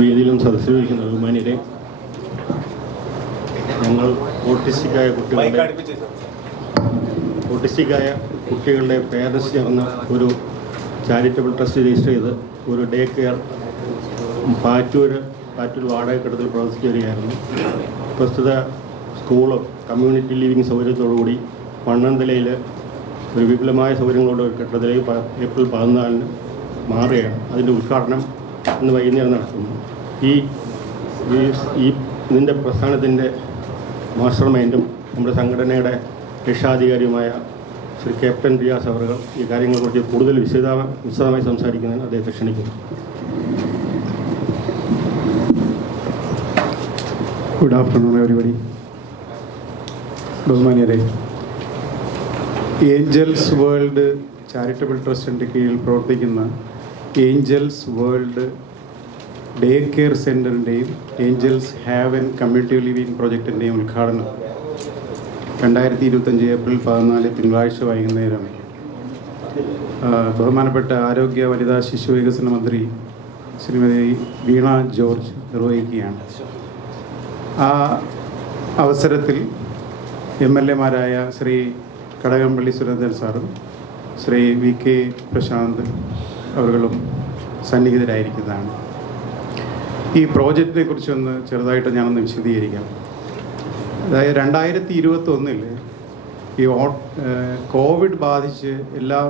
വേദിയിലും സദസ്സിലിരിക്കുന്ന ബഹുമാന്യരെ, ഞങ്ങൾ ഓട്ടിസ്റ്റിക്കായ കുട്ടികളുടെ പേരൻസ് ചേർന്ന് ഒരു ചാരിറ്റബിൾ ട്രസ്റ്റ് രജിസ്റ്റർ ചെയ്ത് ഒരു ഡേ കെയർ പാറ്റൂർ വാടകക്കെട്ടിടത്തിൽ പ്രവർത്തിച്ചു വരികയായിരുന്നു. പ്രസ്തുത സ്കൂള് കമ്മ്യൂണിറ്റി ലിവിങ് സൗകര്യത്തോടുകൂടി മണ്ണന്തലയിൽ ഒരു വിപുലമായ സൗകര്യങ്ങളുടെ ഒരു കെട്ടിടത്തിലേക്ക് ഏപ്രിൽ 14 മാറുകയാണ്. അതിൻ്റെ ഉദ്ഘാടനം ഇന്ന് വൈകുന്നേരം നടക്കുന്നു. ഇതിൻ്റെ പ്രസ്ഥാനത്തിൻ്റെ മാസ്റ്റർ മൈൻഡും നമ്മുടെ സംഘടനയുടെ രക്ഷാധികാരിയുമായ ശ്രീ ക്യാപ്റ്റൻ റിയാസ് അവറുകൾ ഈ കാര്യങ്ങളെക്കുറിച്ച് കൂടുതൽ വിശദമായി സംസാരിക്കുന്നതിന് അദ്ദേഹത്തെ ക്ഷണിക്കുന്നു. Good afternoon everybody. ബഹുമാന്യരെ, ഏഞ്ചൽസ് വേൾഡ് ചാരിറ്റബിൾ ട്രസ്റ്റിൻ്റെ കീഴിൽ പ്രവർത്തിക്കുന്ന ഏഞ്ചൽസ് വേൾഡ് ഡേ കെയർ സെൻ്ററിൻ്റെയും ഏഞ്ചൽസ് ഹാവൻ കമ്മ്യൂണിറ്റി ലിവിങ് പ്രോജക്റ്റിൻ്റെയും ഉദ്ഘാടനം 2025 ഏപ്രിൽ 14 തിങ്കളാഴ്ച വൈകുന്നേരം ബഹുമാനപ്പെട്ട ആരോഗ്യ വനിതാ ശിശു വികസന മന്ത്രി ശ്രീമതി വീണ ജോർജ് നിർവഹിക്കുകയാണ്. ആ അവസരത്തിൽ MLA-മാരായ ശ്രീ കടകംപള്ളി സുരേന്ദ്രൻ സാറും ശ്രീ VK പ്രശാന്ത് അവர்களுം സന്നിഹിതരായിരിക്കുന്നതാണ്. ഈ പ്രോജക്റ്റിനെ കുറിച്ചൊന്ന് ചെറുതായിട്ട് ഞാനൊന്ന് വിശദീകരിക്കാം. അതായത് 2021 ഈ കോവിഡ് ബാധിച്ച് എല്ലാം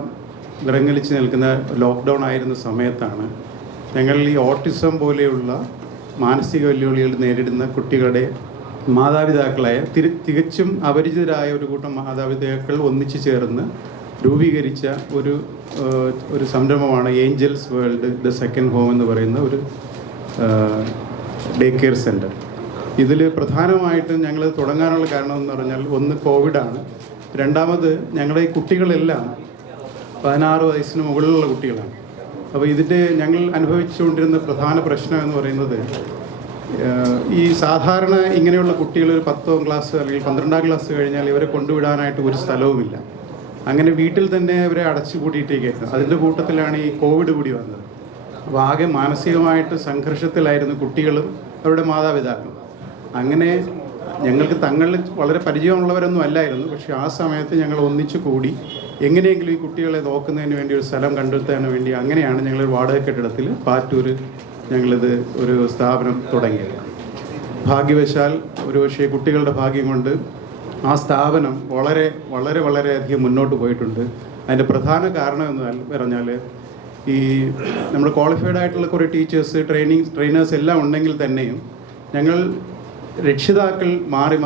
വിറങ്ങലിച്ച് നിൽക്കുന്ന ലോക്ക്ഡൗൺ ആയിരുന്ന സമയത്താണ് ഞങ്ങൾ ഈ ഓട്ടിസം പോലെയുള്ള മാനസിക വെല്ലുവിളികൾ നേരിടുന്ന കുട്ടികളുടെ മാതാപിതാക്കളായ തികച്ചും അപരിചിതരായ ഒരു കൂട്ടം മാതാപിതാക്കൾ ഒന്നിച്ചു ചേർന്ന് രൂപീകരിച്ച ഒരു സംരംഭമാണ് Angeles world the second home എന്ന് പറയുന്ന ഒരു ഡേ കെയർ സെൻറ്റർ. ഇതിൽ പ്രധാനമായിട്ടും ഞങ്ങൾ തുടങ്ങാനുള്ള കാരണം എന്ന് പറഞ്ഞാൽ, ഒന്ന് കോവിഡാണ്, രണ്ടാമത് ഞങ്ങളുടെ ഈ കുട്ടികളെല്ലാം 16 വയസ്സിന് മുകളിലുള്ള കുട്ടികളാണ്. അപ്പോൾ ഇതിൻ്റെ ഞങ്ങൾ അനുഭവിച്ചുകൊണ്ടിരുന്ന പ്രധാന പ്രശ്നം എന്ന് പറയുന്നത്, ഈ സാധാരണ ഇങ്ങനെയുള്ള കുട്ടികൾ ഒരു 10ാം ക്ലാസ് അല്ലെങ്കിൽ 12ാം ക്ലാസ് കഴിഞ്ഞാൽ ഇവരെ കൊണ്ടുവിടാനായിട്ട് ഒരു സ്ഥലവുമില്ല. അങ്ങനെ വീട്ടിൽ തന്നെ ഇവരെ അടച്ചു കൂട്ടിയിട്ടേക്കായിരുന്നു. അതിൻ്റെ കൂട്ടത്തിലാണ് ഈ കോവിഡ് കൂടി വന്നത്. അപ്പോൾ ആകെ മാനസികമായിട്ട് സംഘർഷത്തിലായിരുന്നു കുട്ടികളും അവരുടെ മാതാപിതാക്കളും. അങ്ങനെ ഞങ്ങൾക്ക് തങ്ങളിൽ വളരെ പരിചയമുള്ളവരൊന്നും അല്ലായിരുന്നു. പക്ഷേ ആ സമയത്ത് ഞങ്ങൾ ഒന്നിച്ചു കൂടി എങ്ങനെയെങ്കിലും ഈ കുട്ടികളെ നോക്കുന്നതിന് വേണ്ടി ഒരു സ്ഥലം കണ്ടെത്താൻ വേണ്ടി അങ്ങനെയാണ് ഞങ്ങൾ വാടക കെട്ടിടത്തിൽ പാറ്റൂർ ഞങ്ങളിത് ഒരു സ്ഥാപനം തുടങ്ങിയത്. ഭാഗ്യവശാൽ ഒരുപക്ഷെ കുട്ടികളുടെ ഭാഗ്യം കൊണ്ട് ആ സ്ഥാപനം വളരെ വളരെ വളരെയധികം മുന്നോട്ട് പോയിട്ടുണ്ട്. അതിൻ്റെ പ്രധാന കാരണം എന്ന് പറഞ്ഞാൽ, ഈ നമ്മൾ ക്വാളിഫൈഡ് ആയിട്ടുള്ള കുറേ ടീച്ചേഴ്സ്, ട്രെയിനേഴ്സ് എല്ലാം ഉണ്ടെങ്കിൽ തന്നെയും ഞങ്ങൾ രക്ഷിതാക്കൾ മാറി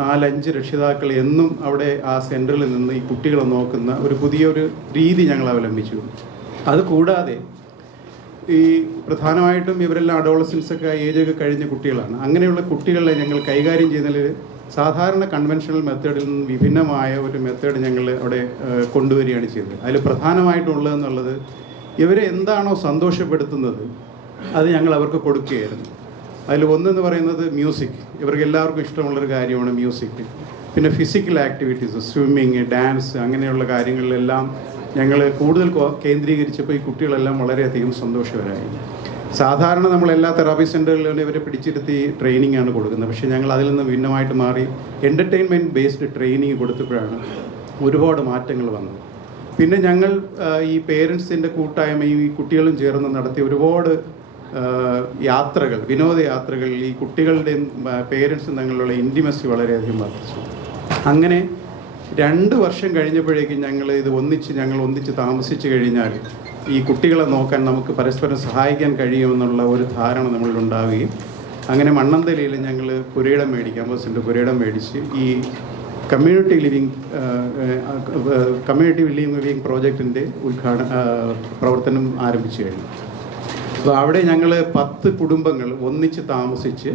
4-5 രക്ഷിതാക്കൾ എന്നും അവിടെ ആ സെൻറ്ററിൽ നിന്ന് ഈ കുട്ടികളെ നോക്കുന്ന ഒരു പുതിയൊരു രീതി ഞങ്ങൾ അവലംബിച്ചു. അതുകൂടാതെ ഈ പ്രധാനമായിട്ടും ഇവരെല്ലാം അഡോളസൻസൊക്കെ ഏജൊക്കെ കഴിഞ്ഞ കുട്ടികളാണ്. അങ്ങനെയുള്ള കുട്ടികളെ ഞങ്ങൾ കൈകാര്യം ചെയ്യുന്നതിൽ സാധാരണ കൺവെൻഷണൽ മെത്തേഡിൽ നിന്ന് വിഭിന്നമായ ഒരു മെത്തേഡ് ഞങ്ങൾ അവിടെ കൊണ്ടുവരികയാണ് ചെയ്തത്. അതിൽ പ്രധാനമായിട്ടുള്ളതെന്നുള്ളത്, ഇവരെ എന്താണോ സന്തോഷപ്പെടുത്തുന്നത് അത് ഞങ്ങൾ അവർക്ക് കൊടുക്കുകയായിരുന്നു. അതിൽ ഒന്നെന്ന് പറയുന്നത് മ്യൂസിക്. ഇവർക്ക് എല്ലാവർക്കും ഇഷ്ടമുള്ളൊരു കാര്യമാണ് മ്യൂസിക്. പിന്നെ ഫിസിക്കൽ ആക്ടിവിറ്റീസ്, സ്വിമ്മിങ്, ഡാൻസ്, അങ്ങനെയുള്ള കാര്യങ്ങളിലെല്ലാം ഞങ്ങൾ കൂടുതൽ കേന്ദ്രീകരിച്ചപ്പോൾ ഈ കുട്ടികളെല്ലാം വളരെയധികം സന്തോഷകരായി. സാധാരണ നമ്മളെല്ലാ തെറാപ്പി സെൻ്ററുകളിലും ഇവരെ പിടിച്ചിരുത്തി ട്രെയിനിങ് ആണ് കൊടുക്കുന്നത്. പക്ഷേ ഞങ്ങൾ അതിൽ നിന്ന് ഭിന്നമായിട്ട് മാറി എൻ്റർടൈൻമെൻറ്റ് ബേസ്ഡ് ട്രെയിനിങ് കൊടുത്തപ്പോഴാണ് ഒരുപാട് മാറ്റങ്ങൾ വന്നത്. പിന്നെ ഞങ്ങൾ ഈ പേരൻസിൻ്റെ കൂട്ടായ്മ ഈ കുട്ടികളും ചേർന്ന് നടത്തിയ ഒരുപാട് യാത്രകൾ, വിനോദയാത്രകൾ, ഈ കുട്ടികളുടെയും പേരൻസും തമ്മിലുള്ള ഇൻറ്റിമസി വളരെയധികം വർദ്ധിച്ചു. അങ്ങനെ 2 വർഷം കഴിഞ്ഞപ്പോഴേക്കും ഞങ്ങൾ ഒന്നിച്ച് താമസിച്ച് കഴിഞ്ഞാൽ ഈ കുട്ടികളെ നോക്കാൻ നമുക്ക് പരസ്പരം സഹായിക്കാൻ കഴിയുമെന്നുള്ള ഒരു ധാരണ നമ്മളിലുണ്ടാവുകയും അങ്ങനെ മണ്ണന്തലയിൽ ഞങ്ങൾ ക്യാമ്പസിൻ്റെ പുരയിടം മേടിച്ച് ഈ കമ്മ്യൂണിറ്റി ലിവിങ് പ്രോജക്റ്റിൻ്റെ പ്രവർത്തനം ആരംഭിച്ചു കഴിഞ്ഞു. അപ്പോൾ അവിടെ ഞങ്ങൾ 10 കുടുംബങ്ങൾ ഒന്നിച്ച് താമസിച്ച്,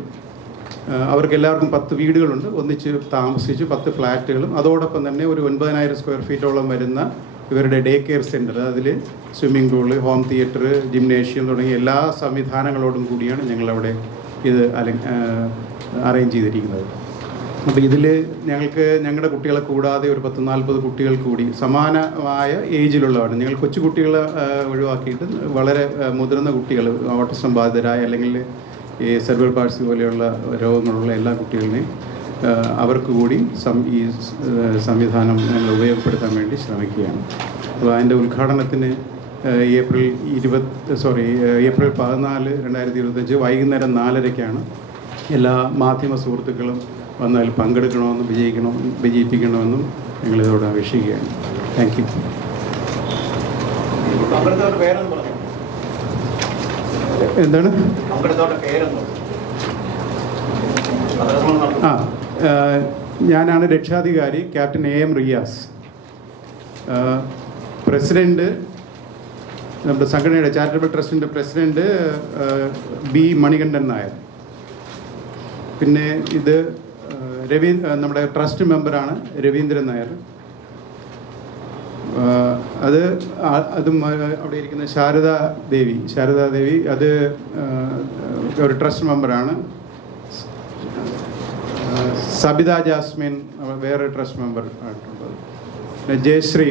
അവർക്ക് എല്ലാവർക്കും 10 വീടുകളുണ്ട്, ഒന്നിച്ച് താമസിച്ച് 10 ഫ്ലാറ്റുകളും അതോടൊപ്പം തന്നെ ഒരു 9000 സ്ക്വയർ ഫീറ്റോളം വരുന്ന ഇവരുടെ ഡേ കെയർ സെൻറ്റർ, അതിൽ swimming pool, home theatre, gymnasium തുടങ്ങിയ എല്ലാ സംവിധാനങ്ങളോടും കൂടിയാണ് ഞങ്ങളവിടെ ഇത് അറേഞ്ച് ചെയ്തിരിക്കുന്നത്. അപ്പോൾ ഇതിൽ ഞങ്ങളുടെ കുട്ടികളെ കൂടാതെ ഒരു 10-40 കുട്ടികൾ കൂടി സമാനമായ ഏജിലുള്ളവരാണ്. ഞങ്ങൾ കൊച്ചു കുട്ടികളെ ഒഴിവാക്കിയിട്ട് വളരെ മുതിർന്ന കുട്ടികൾ, ഓട്ടിസം ബാധിതരായ അല്ലെങ്കിൽ ഈ സെർബൽ പാൾസി പോലെയുള്ള രോഗങ്ങളുള്ള എല്ലാ കുട്ടികളെയും അവർക്ക് കൂടി ഈ സംവിധാനം ഞങ്ങൾ ഉപയോഗപ്പെടുത്താൻ വേണ്ടി ശ്രമിക്കുകയാണ്. അപ്പോൾ അതിൻ്റെ ഉദ്ഘാടനത്തിന് ഏപ്രിൽ 14, 2025 വൈകുന്നേരം 4:30-ക്കാണ്. എല്ലാ മാധ്യമ സുഹൃത്തുക്കളും വന്നാൽ പങ്കെടുക്കണമെന്നും വിജയിപ്പിക്കണമെന്നും ഞങ്ങളിതോടെ അപേക്ഷിക്കുകയാണ്. Thank you. എന്താണ്? ഞാനാണ് രക്ഷാധികാരി ക്യാപ്റ്റൻ AM റിയാസ്. പ്രസിഡന്റ്, നമ്മുടെ സംഘടനയുടെ ചാരിറ്റബിൾ ട്രസ്റ്റിൻ്റെ പ്രസിഡന്റ് B. മണികണ്ഠൻ നായർ. പിന്നെ ഇത് നമ്മുടെ ട്രസ്റ്റ് മെമ്പറാണ് രവീന്ദ്രൻ നായർ. അതും അവിടെ ഇരിക്കുന്ന ശാരദാ ദേവി അത് ഒരു ട്രസ്റ്റ് മെമ്പറാണ്. സബിത ജാസ്മിൻ വേറെ ട്രസ്റ്റ് മെമ്പർ ആയിട്ടുള്ളത്. പിന്നെ ജയശ്രീ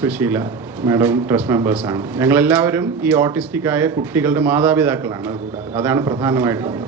സുശീല മാഡം ട്രസ്റ്റ് മെമ്പേഴ്സാണ്. ഞങ്ങളെല്ലാവരും ഈ ഓട്ടിസ്റ്റിക്കായ കുട്ടികളുടെ മാതാപിതാക്കളാണ്. അതുകൂടാതെ അതാണ് പ്രധാനമായിട്ടുള്ളത്.